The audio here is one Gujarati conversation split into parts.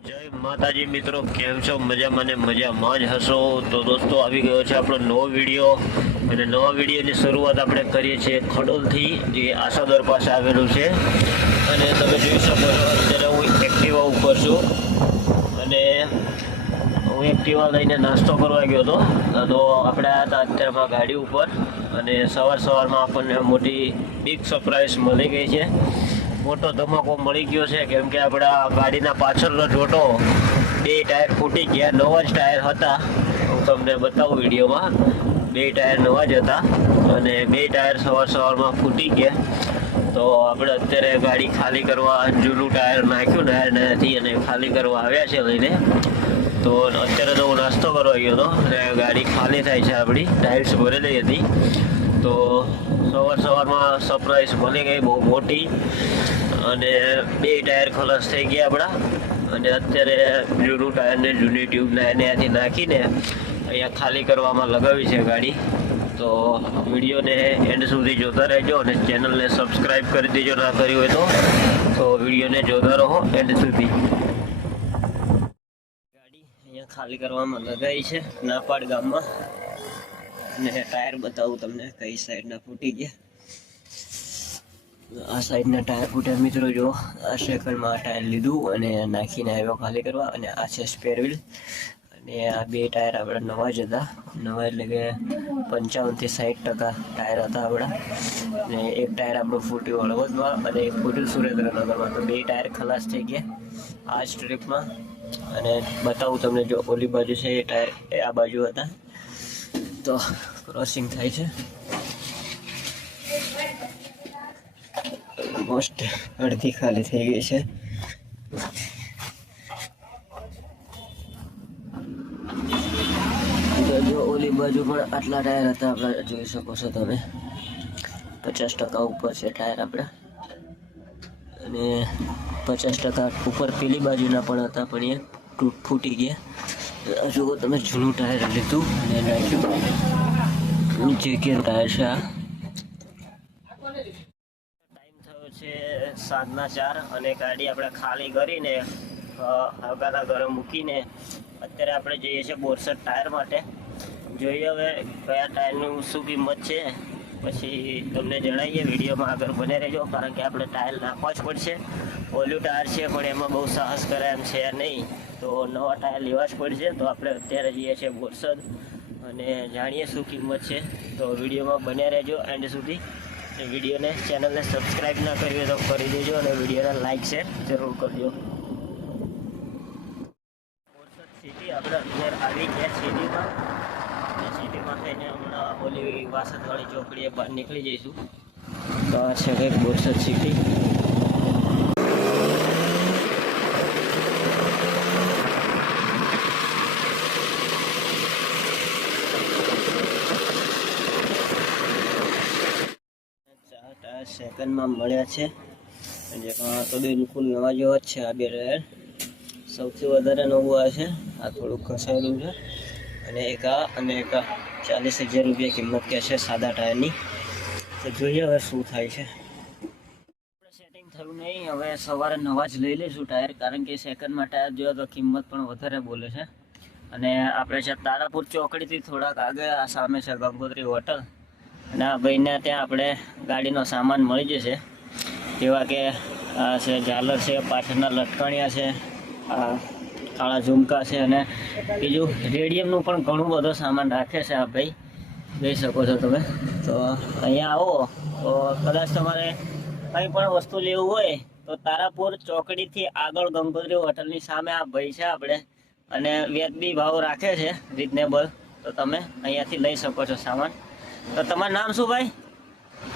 જય માતાજી મિત્રો, કેમ છો? મજામાં ને મજામાં જ હશો. તો દોસ્તો, આવી ગયો છે આપણો નવો વિડીયો અને નવા વિડીયોની શરૂઆત આપણે કરીએ છીએ ખડોલથી, જે આશાદર પાસે આવેલું છે. અને તમે જોઈ શકો છો, અત્યારે હું એક્ટિવા ઉપર છું અને હું એક્ટિવા લઈને નાસ્તો કરવા ગયો હતો. તો આપણે આવ્યા હતા અત્યારમાં ગાડી ઉપર અને સવારમાં આપણને મોટી બિગ સરપ્રાઈઝ મળી ગઈ છે. મોટો ધમાકો મળી ગયો છે, કેમ કે આપણા ગાડીના પાછળનો જોટો બે ટાયર ફૂટી ગયા. નવા જ ટાયર હતા, હું તમને બતાવું વિડીયોમાં. બે ટાયર નવા જ હતા અને બે ટાયર સવારમાં ફૂટી ગયા. તો આપણે અત્યારે ગાડી ખાલી કરવા જૂનું ટાયર નાખ્યું નયાથી અને ખાલી કરવા આવ્યા છે લઈને. તો અત્યારે તો હું નાસ્તો કરવા ગયો હતો અને ગાડી ખાલી થાય છે આપણી, ટાયર્સ ભરેલી હતી. તો સવારમાં સરપ્રાઈઝ મળી ગઈ બહુ મોટી અને બે ટાયર ખલાસ થઈ ગયા આપણા. અને અત્યારે જૂનું ટાયરને જૂની ટ્યુબને એનાથી નાખીને અહીંયા ખાલી કરવામાં લગાવી છે ગાડી. તો વિડીયોને એન્ડ સુધી જોતા રહેજો અને ચેનલને સબસ્ક્રાઈબ કરી દેજો, ના કરી હોય તો વિડીયોને જોતા રહો એન્ડ સુધી. ગાડી અહીંયા ખાલી કરવામાં લગાવી છે નાપાડ ગામમાં. અને ટાયર બતાવું તમને કઈ સાઈડના ફૂટી ગયા. આ સાઈડના ટાયર ફૂટ્યા મિત્રો. જો આ સેકન્ડમાં ટાયર લીધું અને નાખીને આવ્યો ખાલી કરવા. અને આ છે સ્પેર વ્હીલ અને આ બે ટાયર આપણા નવા જ હતા. નવા એટલે કે 55 થી 60% ટાયર હતા આપણા. અને એક ટાયર આપણું ફૂટ્યું હળવદમાં અને એક ફૂટ્યું સુરેન્દ્રનગરમાં. તો બે ટાયર ખલાસ થઈ ગયા આ જ ટ્રીપમાં. અને બતાવું તમને, જો ઓલી બાજુ છે એ ટાયર એ આ બાજુ હતા. તો ક્રોસિંગ થાય છે. ઓલમોસ્ટ અડધી ખાલી થઈ ગઈ છે. જો ઓલી બાજુ પણ આટલા ટાયર હતા આપણે, જોઈ શકો છો તમે. 50% ઉપર છે ટાયર આપણા અને 50% ઉપર પેલી બાજુના પણ હતા, પણ એ ફૂટી ગયા. જુઓ તમે, જૂનું ટાયર લીધું અને નાખ્યું નીચે. કે ટાયર છે આ. ટાઈમ થયો છે 7:04 અને ગાડી આપણે ખાલી કરીને હગાના ઘરે મૂકીને અત્યારે આપણે જઈએ છીએ બોરસદ ટાયર માટે. જોઈએ હવે કયા ટાયરનું શું કિંમત છે, પછી તમને જણાવીએ. વિડીયોમાં આગળ બને રહેજો, કારણ કે આપણે ટાયર નાખવા જ પડશે. ઓલું ટાયર છે પણ એમાં બહુ સાહસ કરાય એમ છે નહીં, તો નવા ટાયર લેવા જ પડશે. તો આપણે અત્યારે જઈએ છીએ બોરસદ અને જાણીએ શું કિંમત છે. તો વિડીયોમાં બન્યા રહેજો એન્ડ સુધી. વિડીયોને ચેનલને સબસ્ક્રાઈબ ના કરી હોય તો કરી દેજો અને વિડીયોને લાઈક શેર જરૂર કરજો. બોરસદ સિટી આપણે અત્યારે આવી ગયા સિટીમાં. સિટીમાં થઈને હમણાં ઓલી વાસદવાળી ચોકડીએ બહાર નીકળી જઈશું. તો આ છે કંઈક બોરસદ સિટી. સેકન્ડમાં મળ્યા છે, જેમાં તો બિલકુલ નવા જેવા જ છે. આ બે ટાયર સૌથી વધારે નવું આ છે, આ થોડુંક ઘસાયેલું છે. અને એક આ 40,000 રૂપિયા કિંમત કહે છે સાદા ટાયરની. તો જોઈએ હવે શું થાય છે. સેટિંગ થયું નહીં, હવે સવારે નવા જ લઈ લઈશું ટાયર, કારણ કે સેકન્ડમાં ટાયર જોયો તો કિંમત પણ વધારે બોલે છે. અને આપણે છે તારાપુર ચોકડીથી થોડાક આગળ, આ સામે છે ગંગોત્રી હોટલ. અને આ ભાઈને ત્યાં આપણે ગાડીનો સામાન મળી જશે, જેવા કે આ છે ઝાલર છે, પાછળના લટકણિયા છે, આ કાળા ઝુમકા છે અને બીજું રેડિયમનું પણ ઘણું બધો સામાન રાખે છે આ ભાઈ, જોઈ શકો છો તમે. તો અહીંયા આવો તો કદાચ તમારે કંઈ પણ વસ્તુ લેવું હોય તો તારાપુર ચોકડીથી આગળ ગંગોત્રી હોટલની સામે આ ભાઈ છે આપણે, અને વ્યાજબી ભાવ રાખે છે, રિઝનેબલ. તો તમે અહીંયાથી લઈ શકો છો સામાન. તો તમારું નામ શું ભાઈ?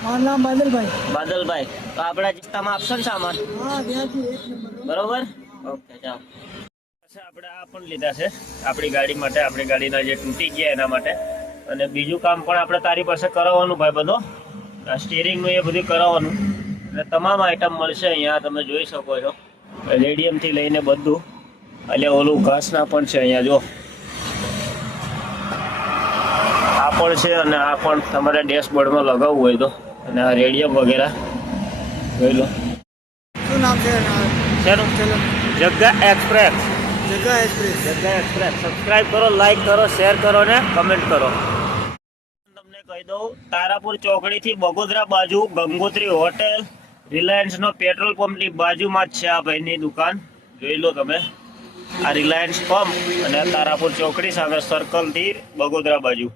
મારું નામ બાદલભાઈ. બાદલભાઈ, તો આપણા જિલ્લામાં આપશો ને સામાન? બરોબર, ઓકે ચાલો. આપણે આ પણ લીધા છે આપણી ગાડી માટે, આપણી ગાડીના જે તૂટી ગયા એના માટે. અને બીજું કામ પણ આપણે તારી પાસે કરાવવાનું ભાઈ, બધો સ્ટીરિંગનું એ બધું કરાવવાનું. અને તમામ આઈટમ મળશે અહીંયા, તમે જોઈ શકો છો. રેડિયમથી લઈને બધું. એટલે ઓલું ઘાસના પણ છે અહીંયા, જો આ પણ છે. અને આ પણ તમારે ડેશબોર્ડમાં લગાવવું હોય તો. અને આ રેડિયમ વગેરે જોઈ લો. શું નામ છે? શેનું? જગ્ગા એક્સપ્રેસ. જગ્ગા એક્સપ્રેસ. જગ્ગા એક્સપ્રેસ સબસ્ક્રાઇબ કરો, લાઈક કરો, શેર કરો ને કમેન્ટ કરો. તમને કહી દઉં, તારાપુર ચોકડીથી બગોદરા બાજુ ગંગોત્રી હોટેલ, રિલાયન્સનો પેટ્રોલ પંપની બાજુમાં જ છે આ ભાઈની દુકાન. જોઈ લો તમે, આ રિલાયન્સ પંપ અને તારાપુર ચોકડી સામે સર્કલથી બગોદરા બાજુ.